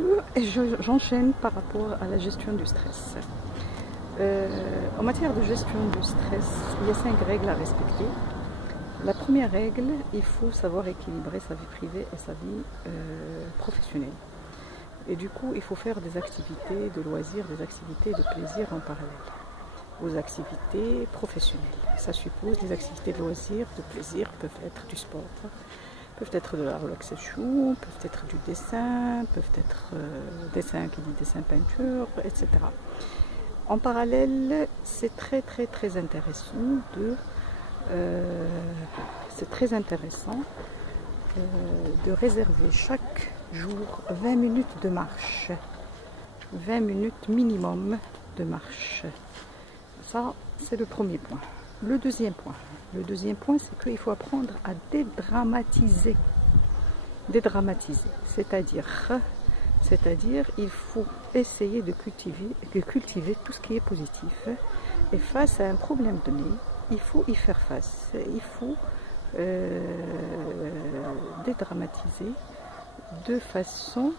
2 et j'enchaîne par rapport à la gestion du stress. En matière de gestion du stress, il y a 5 règles à respecter. La première règle, il faut savoir équilibrer sa vie privée et sa vie professionnelle. Et du coup, il faut faire des activités de loisirs, des activités de plaisir en parallèle aux activités professionnelles. Ça suppose les activités de loisirs, de plaisir, peuvent être du sport, peuvent être de la relaxation, peuvent être du dessin, peuvent être dessin qui dit dessin peinture, etc. En parallèle, c'est très intéressant de réserver chaque jour 20 minutes de marche, 20 minutes minimum de marche. Ça, c'est le premier point. Le deuxième point, c'est qu'il faut apprendre à dédramatiser. C'est-à-dire, il faut essayer de cultiver tout ce qui est positif. Et face à un problème donné, il faut y faire face. Il faut dédramatiser de façon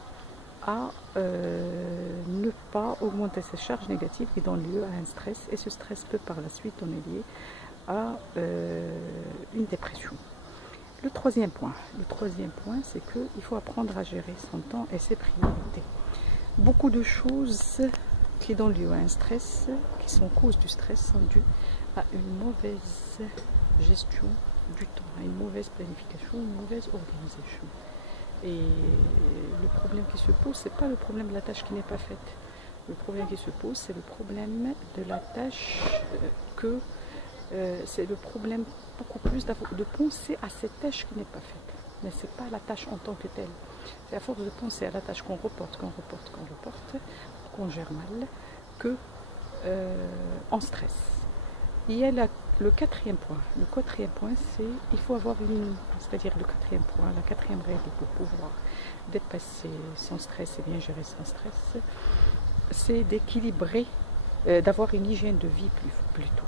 à ne pas augmenter ces charges négatives qui donnent lieu à un stress. Et ce stress peut par la suite donner lieu à une dépression. Le troisième point, c'est qu'il faut apprendre à gérer son temps et ses priorités. Beaucoup de choses qui donnent lieu à un stress, qui sont cause du stress, sont dues à une mauvaise gestion du temps, à une mauvaise planification, une mauvaise organisation. Et le problème qui se pose, ce n'est pas le problème de la tâche qui n'est pas faite. Le problème qui se pose, c'est le problème de la tâche c'est le problème beaucoup plus de penser à cette tâche qui n'est pas faite. Mais ce n'est pas la tâche en tant que telle. C'est à force de penser à la tâche qu'on reporte, qu'on gère mal, que en stress. Il y a le quatrième point. Le quatrième point, c'est il faut avoir la quatrième règle pour pouvoir dépasser son stress et bien gérer son stress, c'est d'équilibrer, d'avoir une hygiène de vie plutôt.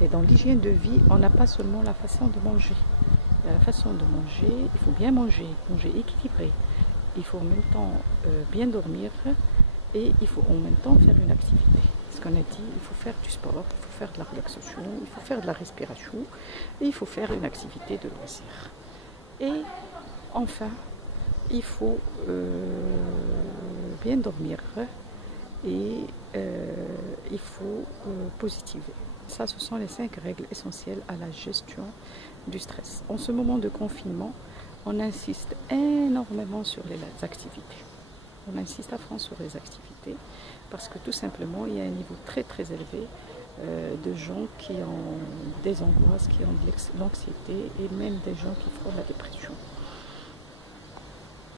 Et dans l'hygiène de vie, on n'a pas seulement la façon de manger. La façon de manger, il faut bien manger équilibré. Il faut en même temps bien dormir et il faut en même temps faire une activité. Ce qu'on a dit, il faut faire du sport, il faut faire de la relaxation, il faut faire de la respiration et il faut faire une activité de loisir. Et enfin, il faut bien dormir et il faut positiver. Ça, ce sont les 5 règles essentielles à la gestion du stress. En ce moment de confinement, on insiste énormément sur les activités. On insiste à fond sur les activités parce que tout simplement, il y a un niveau très élevé de gens qui ont des angoisses, qui ont de l'anxiété et même des gens qui font la dépression.